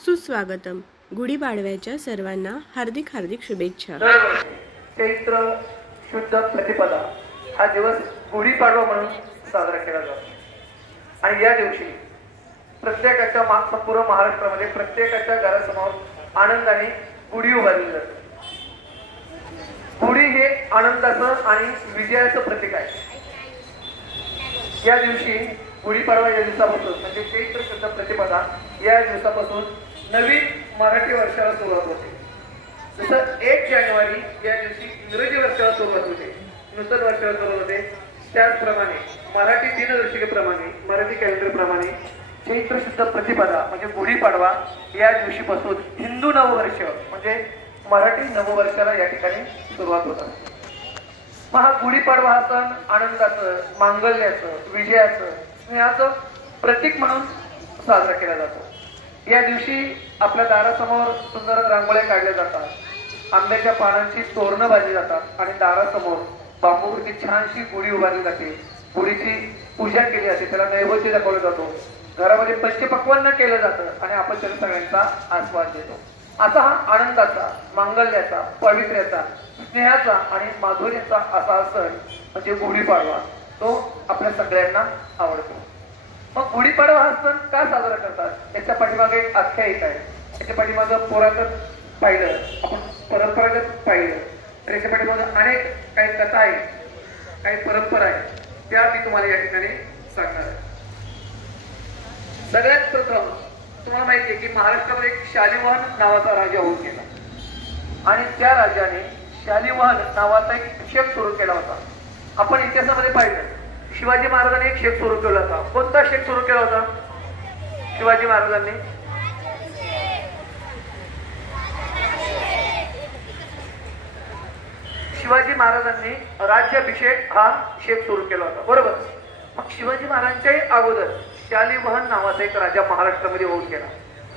सुस्वागतम. गुढीपाडव्याच्या सर्वांना हार्दिक हार्दिक शुभेच्छा. चैत्र शुद्ध प्रतिपदा हा दिवस गुढीपाडवा म्हणून साजरा केला जातो आणि या दिवशी प्रत्येकाच्या पूर्ण महाराष्ट्रामध्ये प्रत्येकाच्या घरासमोर आनंदाने गुढी उभारली जाते. गुढी हे आनंदाचं आणि विजयाचं प्रतीक आहे. या दिवशी गुढीपाडवा या दिवसापासून म्हणजे चैत्र शुद्ध प्रतिपदा या दिवसापासून नवीन मराठी वर्षाला सुरुवात होते. जसं 1 जानेवारी या दिवशी इंग्रजी वर्षाला सुरुवात होते, नूतन वर्षाला सुरुवात होते, त्याचप्रमाणे मराठी दिनदर्शिकेप्रमाणे मराठी कॅलेंडर प्रमाणे चैत्र शुद्ध प्रतिपदा म्हणजे गुढीपाडवा या दिवशीपासून हिंदू नववर्ष म्हणजे मराठी नववर्षाला या ठिकाणी सुरुवात होतात. मग हा गुढीपाडवा हा सण आनंदाचं, मांगल्याचं, विजयाचं, स्नेहाचं प्रतीक म्हणून साजरा केला जातो. या दिवशी आपल्या दारासमोर सुंदर रांगोळ्या काढल्या जातात, आंब्याच्या पानांची तोरणं बांधली जातात आणि दारासमोर बांबूवरती छानशी गुढी उभारली जाते. गुढीची पूजा केली जाते, त्याला नैवेद्य दाखवला जातो, घरामध्ये पंचपक्वान्न केलं जातं आणि आपण त्याला सगळ्यांचा आस्वाद घेतो. असा हा आनंदाचा, मांगल्याचा, पवित्र्याचा, स्नेहाचा आणि माधुर्याचा असा सण म्हणजे गुढीपाडवा. तो आपल्या सगळ्यांना आवडतो. मग गुढीपाडवा हा सण का साजरा करतात याच्या पाठीमागे एक आख्यायिका आहे. याच्या पाठीमागं पुरातन पाहिलं, आपण परंपरागत पाहिलं तर याच्या पाठीमागं अनेक काही कथा आहेत, काही परंपरा आहेत, त्या मी तुम्हाला या ठिकाणी सांगणार आहे. सगळ्यात प्रथम तुम्हाला माहिती आहे की महाराष्ट्रामध्ये एक शालिवाहन नावाचा राजा होऊन गेला आणि त्या राजाने शालिवाहन नावाचा एक शेख सुरू केला होता. आपण इतिहासामध्ये पाहिलं शिवाजी महाराजांनी एक शेख सुरू केला होता. कोणता शेख सुरू केला होता शिवाजी महाराजांनी? शिवाजी महाराजांनी राज्याभिषेक हा शेख सुरू केला होता, बरोबर. मग शिवाजी महाराजांच्याही अगोदर शालिवाहन नावाचा एक राजा महाराष्ट्रामध्ये होऊन गेला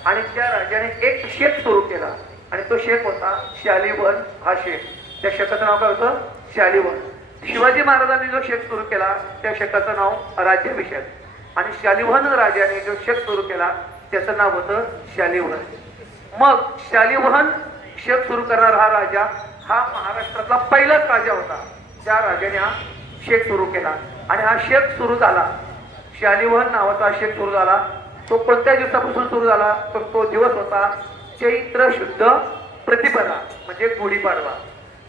आणि त्या राजाने एक शेख सुरू केला आणि तो शेख होता शालिवाहन हा शेख. त्या शेखाचं नाव काय होतं? शालिवाहन. शिवाजी महाराजांनी जो शेख सुरू केला त्या शेखाचं नाव राज्याभिषेक आणि शालिवाहन राजाने जो शेख सुरू केला त्याचं नाव होतं शालिवाहन. मग शालिवाहन शेख सुरू करणारा हा राजा हा महाराष्ट्रातला पहिलाच राजा होता. त्या राजाने हा शेख सुरू केला आणि हा शेख सुरू झाला, शालिवाहन नावाचा शेख सुरू झाला. तो कोणत्या दिवसापासून सुरू झाला तर तो दिवस होता चैत्र शुद्ध प्रतिपदा म्हणजे गुढीपाडवा.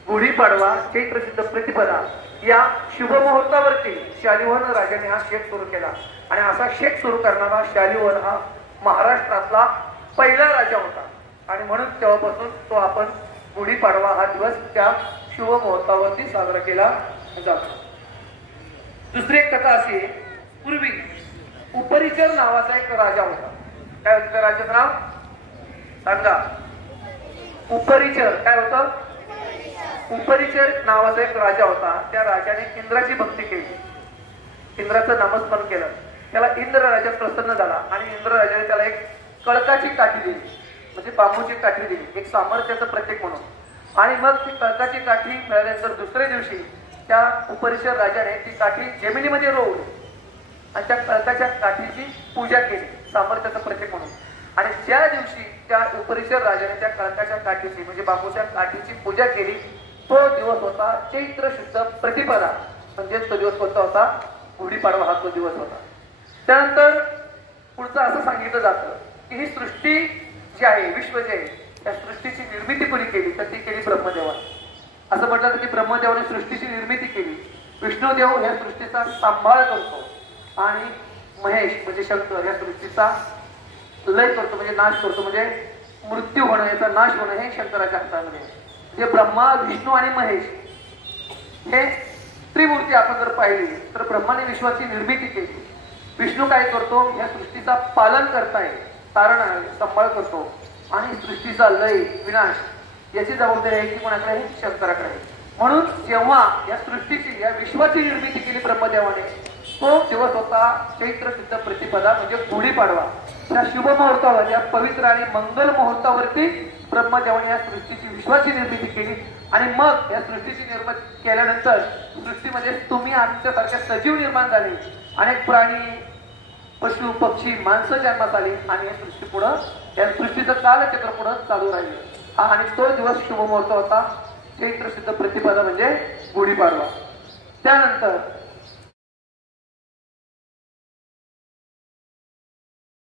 गुढीपाडवा चैत्र शुद्ध प्रतिपदा या शुभ मुहूर्तावरती शालिवाहन राजाने हा शेख सुरू केला आणि असा शेख सुरू करणारा शालिवाहन हा महाराष्ट्रातला पहिला राजा होता आणि म्हणून तेव्हापासून तो आपण गुढीपाडवा हा दिवस त्या शुभ मुहूर्तावरती साजरा केला जातो. दुसरी एक कथा अशी आहे, पूर्वी उपरिचर नावाचा एक राजा होता. काय होतं त्या राजाचं नाव सांगा? उपरिचर. काय होतं? उपरिचर नावाचा एक राजा होता. त्या राजाने इंद्राची भक्ती केली, इंद्राचं नामस्मरण केलं. त्याला इंद्र राजा प्रसन्न झाला आणि इंद्र राजाने त्याला एक कळकाची काठी दिली म्हणजे बांबूची काठी दिली, एक सामर्थ्याचं प्रतीक म्हणून. आणि मग ती कळकाची काठी मिळाल्यानंतर दुसऱ्या दिवशी त्या उपरिचर राजाने ती काठी जमिनीमध्ये रोवली आणि त्या कळकाच्या काठीची पूजा केली सामर्थ्याचं प्रतीक म्हणून. आणि ज्या दिवशी त्या उपरिचर राजाने त्या कळकाच्या काठीची म्हणजे बांबूच्या काठीची पूजा केली तो दिवस होता चैत्र शुद्ध प्रतिपदा म्हणजे तो दिवस कोणता होता? गुढीपाडवा हा तो दिवस होता. त्यानंतर पुढचं असं सांगितलं जातं की ही सृष्टी जी आहे, विश्व जे आहे, त्या सृष्टीची निर्मिती कोणी केली तर ती केली ब्रह्मदेवाने. असं म्हटलं जातं की ब्रह्मदेवाने सृष्टीची निर्मिती केली, विष्णुदेव ह्या सृष्टीचा सांभाळ करतो आणि महेश म्हणजे शंकर या सृष्टीचा लय करतो म्हणजे नाश करतो, म्हणजे मृत्यू होणं याचा नाश होणं हे शंकराच्या हातामध्ये. म्हणजे ब्रह्मा, विष्णू आणि महेश हे त्रिमूर्ती आपण जर पाहिली तर ब्रह्माने विश्वाची निर्मिती केली, विष्णू काय करतो या सृष्टीचा पालन करताय, तारण आहे, सांभाळ करतो आणि सृष्टीचा लय विनाश याची जबाबदारी आहे की कोणाकडे आहे? शंकराकडे आहे. म्हणून जेव्हा या सृष्टीची या विश्वाची निर्मिती केली ब्रह्मदेवाने तो दिवस होता चैत्र शुद्ध प्रतिपदा म्हणजे गुढीपाडवा. त्या शुभ मुहूर्तावर या पवित्र आणि मंगल मुहूर्तावरती ब्रह्मदेवाने या सृष्टीची विश्वाची निर्मिती केली आणि मग या सृष्टीची निर्मिती केल्यानंतर सृष्टीमध्ये तुम्ही आमच्यासारखे सजीव निर्माण झाले, अनेक प्राणी पशु पक्षी माणसं जन्मात आली आणि या सृष्टी पुढं या सृष्टीचं कालचक्र पुढं चालू राहिलं हा आणि तो दिवस शुभ मुहूर्त होता चैत्र शुद्ध प्रतिपदा म्हणजे गुढीपाडवा. त्यानंतर